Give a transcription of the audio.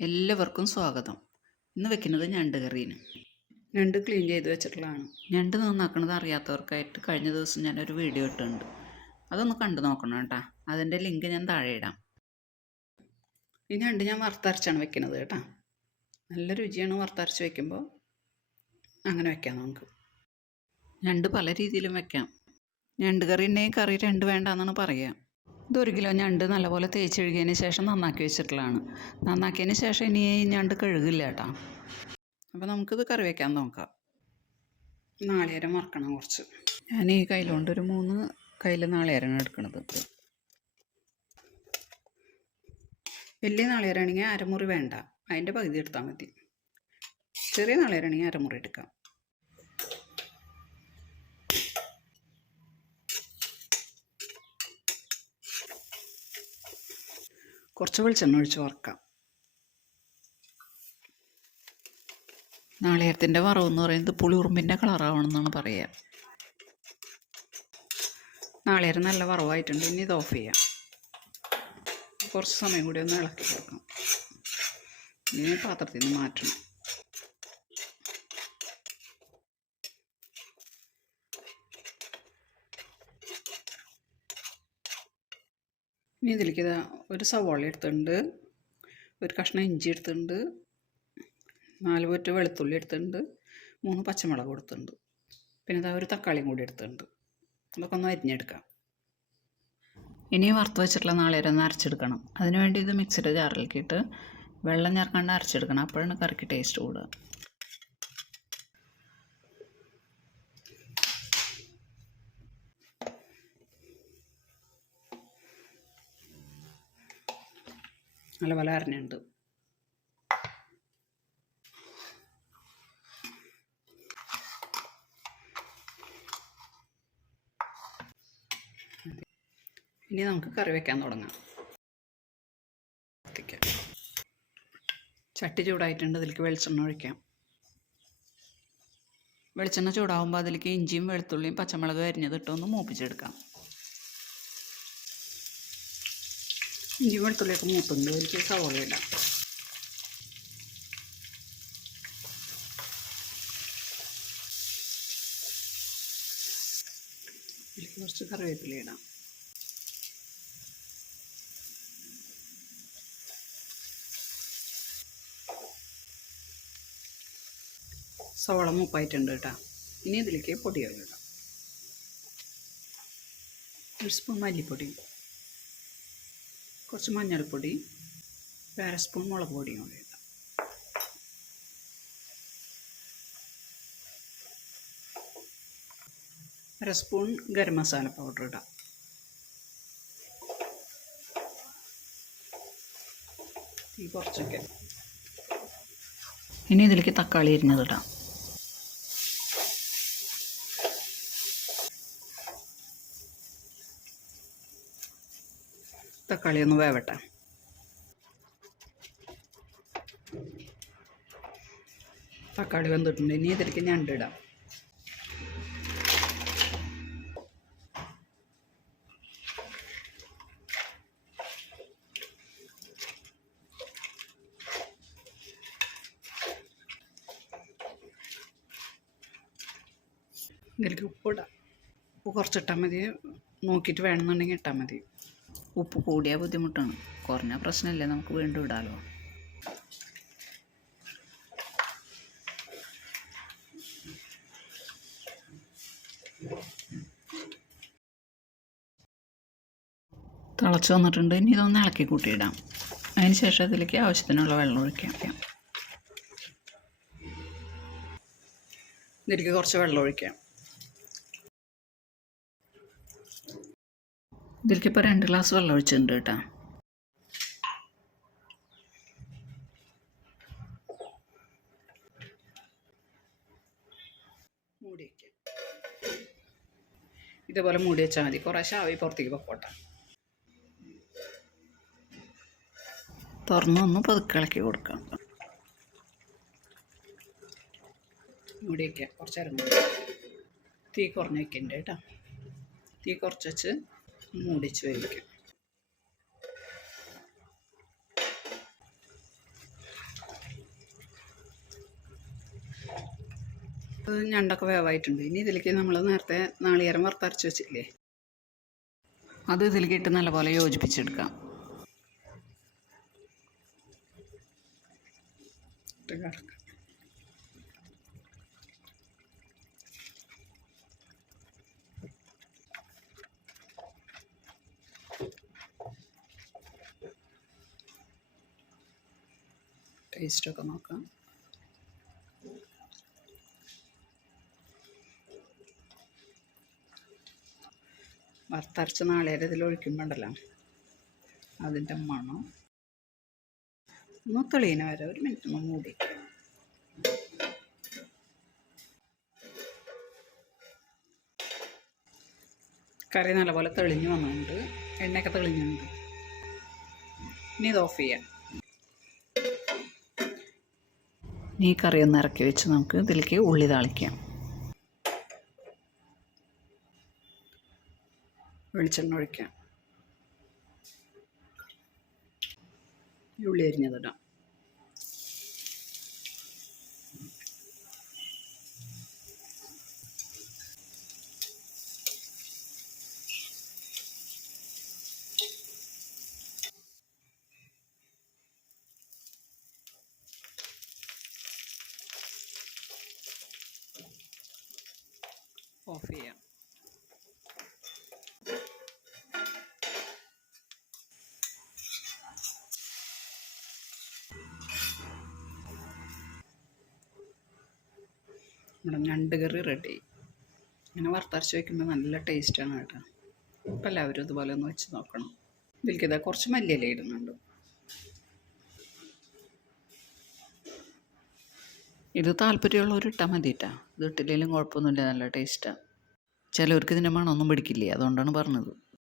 എല്ലാവർക്കും സ്വാഗതം. ഇന്ന് വെക്കുന്നത് ഞണ്ട് കറിയാണ്. ഞണ്ട് ക്ലീൻ ചെയ്ത് വെച്ചിട്ടുള്ളതാണ്. ഞണ്ട് നന്നാക്കുന്നത് അറിയാത്തവർക്കായിട്ട് കഴിഞ്ഞ ദിവസം ഞാനൊരു വീഡിയോ ഇട്ടിട്ടുണ്ട്. അതൊന്ന് കണ്ടു നോക്കണം കേട്ടോ. അതിൻ്റെ ലിങ്ക് ഞാൻ താഴെ ഇടാം. ഈ ഞണ്ട് ഞാൻ വറുത്തരച്ചാണ് വെക്കുന്നത് കേട്ടോ. നല്ല രുചിയാണ് വറുത്തരച്ച് വെക്കുമ്പോൾ. അങ്ങനെ വെക്കാം നമുക്ക്. ഞണ്ട് പല രീതിയിലും വെക്കാം. ഞണ്ട് കറി ഉണ്ടെങ്കിൽ കറി രണ്ട് വേണ്ടാന്നാണ് പറയുക. ഇതൊരു കിലോ ഞണ്ട് നല്ലപോലെ തേച്ചെഴുകിയതിന് ശേഷം നന്നാക്കി വെച്ചിട്ടുള്ളതാണ്. നന്നാക്കിയതിന് ശേഷം ഇനി ഞണ്ട് കഴുകില്ല കേട്ടോ. അപ്പോൾ നമുക്കിത് കറി വയ്ക്കാൻ നോക്കാം. നാളികേരം വറക്കണം കുറച്ച്. ഞാൻ ഈ കയ്യിലുകൊണ്ട് ഒരു 3 കയ്യിൽ നാളികേരമാണ് എടുക്കുന്നത്. വലിയ നാളികേരമാണെങ്കിൽ അരമുറി വേണ്ട, അതിൻ്റെ പകുതി എടുത്താൽ മതി. ചെറിയ നാളികേരമാണെങ്കിൽ അരമുറി എടുക്കാം. കുറച്ച് വെളിച്ചെണ്ണ ഒഴിച്ച് വറക്കാം. നാളികേരത്തിൻ്റെ വറവെന്ന് പറയുന്നത് പുളിയുറുമ്പിൻ്റെ കളറാവണമെന്നാണ് പറയുക. നാളികേരം നല്ല വറവായിട്ടുണ്ട്. ഇനി ഇത് ഓഫ് ചെയ്യാം. കുറച്ച് സമയം കൂടി ഒന്ന് ഇളക്കി കൊടുക്കാം. ഇനി പാത്രത്തിൽ നിന്ന് മാറ്റണം. ഇനി ഇതിലേക്ക് ഒരു സവാള എടുത്തിട്ടുണ്ട്, ഒരു കഷ്ണം ഇഞ്ചി എടുത്തിട്ടുണ്ട്, 4 പൊറ്റ് വെളുത്തുള്ളി എടുത്തിട്ടുണ്ട്, 3 പച്ചമുളക് കൊടുത്തിട്ടുണ്ട്, പിന്നെ ഒരു തക്കാളിയും കൂടി എടുത്തിട്ടുണ്ട്. അതൊക്കെ ഒന്ന് അരിഞ്ഞെടുക്കാം. ഇനി വറുത്ത് വെച്ചിട്ടുള്ള നാളികേരം ഒന്ന് അരച്ചെടുക്കണം. അതിനുവേണ്ടി ഇത് മിക്സിയുടെ ജാറിലേക്കിട്ട് വെള്ളം ചേർക്കാണ്ട് അരച്ചെടുക്കണം. അപ്പോഴാണ് കറിക്ക് ടേസ്റ്റ് കൂടുക. നല്ലപോലെ അരഞ്ഞുണ്ട്. ഇനി നമുക്ക് കറി വയ്ക്കാൻ തുടങ്ങാം. ചട്ടി ചൂടായിട്ടുണ്ട്. അതിലേക്ക് വെളിച്ചെണ്ണ ഒഴിക്കാം. വെളിച്ചെണ്ണ ചൂടാകുമ്പോൾ അതിലേക്ക് ഇഞ്ചിയും വെളുത്തുള്ളിയും പച്ചമുളക് അരിഞ്ഞതിട്ടൊന്ന് മൂപ്പിച്ചെടുക്കാം. ഇഞ്ചി വെളുത്തുള്ളിയൊക്കെ മൂത്തുണ്ട്. അതിലേക്ക് സവോള ഇടാം. ഇതിലേക്ക് കുറച്ച് കറിവേപ്പില ഇടാം. സവോള മൂപ്പായിട്ടുണ്ട് കേട്ടോ. ഇനി ഇതിലേക്ക് പൊടികൾ ഇടാം. 1 സ്പൂൺ മല്ലിപ്പൊടി, കുറച്ച് മഞ്ഞൾപ്പൊടി, 1/2 സ്പൂൺ മുളക് പൊടിയും കൂടി ഇടാം. അര സ്പൂൺ ഗരം മസാല പൗഡർ ഇടാം. ഈ കുറച്ചൊക്കെ. ഇനി ഇതിലേക്ക് തക്കാളി അരിഞ്ഞതിടാം. തക്കാളി ഒന്ന് വേവട്ടെ. തക്കാളി വെന്തിട്ടുണ്ട്. ഇനി ഇതിലേക്ക് ഞണ്ടിടാം. ഇതിലേക്ക് ഉപ്പിടാം. ഉപ്പ് കുറച്ചിട്ടാൽ മതി. നോക്കിയിട്ട് വേണമെന്നുണ്ടെങ്കിൽ ഇട്ടാൽ മതി. ഉപ്പ് കൂടിയാൽ ബുദ്ധിമുട്ടാണ്, കുറഞ്ഞ പ്രശ്നമില്ല, നമുക്ക് വീണ്ടും ഇടാമല്ലോ. തിളച്ച് വന്നിട്ടുണ്ട്. ഇനി ഇതൊന്ന് ഇളക്കി കൂട്ടിയിടാം. അതിന് ശേഷം അതിലേക്ക് ആവശ്യത്തിനുള്ള വെള്ളം ഒഴിക്കാം. ഇതിലേക്ക് കുറച്ച് വെള്ളം ഒഴിക്കാം. ഇതിലേക്ക് ഇപ്പോൾ 2 ഗ്ലാസ് വെള്ളം ഒഴിച്ചിട്ടുണ്ട് കേട്ടോ. മൂടി വയ്ക്കാം. ഇതേപോലെ മൂടി വെച്ചാൽ മതി. കുറേശ്ശെ ആവി പുറത്തേക്ക് പൊക്കോട്ടെ. തുറന്നൊന്ന് പതുക്കെ ഇളക്കി കൊടുക്കാം. മൂടി വയ്ക്കാം. കുറച്ച് നേരം തീ കുറഞ്ഞ് വയ്ക്കണ്ട കേട്ടോ. തീ കുറച്ച് വെച്ച് മൂടിച്ച് വേവിക്കാം. അത് ഞണ്ടൊക്കെ വേവായിട്ടുണ്ട്. ഇനി ഇതിലേക്ക് നമ്മൾ നേരത്തെ നാളികേരം വറുത്തരച്ച് വെച്ചില്ലേ, അത് ഇതിലേക്ക് ഇട്ട് നല്ലപോലെ യോജിപ്പിച്ചെടുക്കാം. ടേസ്റ്റൊക്കെ നോക്കാം. വറുത്തരച്ച നാളികേരം ഇതിൽ ഒഴിക്കുമ്പോണ്ടല്ലോ അതിൻ്റെ മണം ഒന്ന് തെളിയുന്ന വരെ ഒരു മിനിറ്റ് ഒന്ന് മൂടി. കറി നല്ലപോലെ തെളിഞ്ഞ് വന്നിട്ടുണ്ട്, എണ്ണയൊക്കെ തെളിഞ്ഞിട്ടുണ്ട്. ഇനി ഇത് ഓഫ് ചെയ്യാം. ഇനി ഈ കറി ഒന്ന് ഇറക്കി വെച്ച് നമുക്ക് ഇതിലേക്ക് ഉള്ളി താളിക്കാം. വെളിച്ചെണ്ണ ഒഴിക്കാം. ഉള്ളി അരിഞ്ഞതിടാം. ഓഫ് ചെയ്യാം. നമ്മുടെ ഞണ്ട് കറി റെഡി. ഇങ്ങനെ വറുത്തരച്ച് വയ്ക്കുമ്പോൾ നല്ല ടേസ്റ്റാണ് കേട്ടോ. അപ്പോൾ എല്ലാവരും ഇതുപോലെ ഒന്ന് വെച്ച് നോക്കണം. ഇതിലേക്ക് ഇതാ കുറച്ച് മല്ലിയില ഇടുന്നുണ്ട്. ഇത് താല്പര്യമുള്ളവർ ഇട്ടാൽ മതിയിട്ടാ. ഇത് ഇട്ടില്ലെങ്കിലും കുഴപ്പമൊന്നുമില്ല, നല്ല ടേസ്റ്റാണ്. ചിലവർക്ക് ഇതിൻ്റെ മണമൊന്നും പിടിക്കില്ലേ, അതുകൊണ്ടാണ് പറഞ്ഞത്.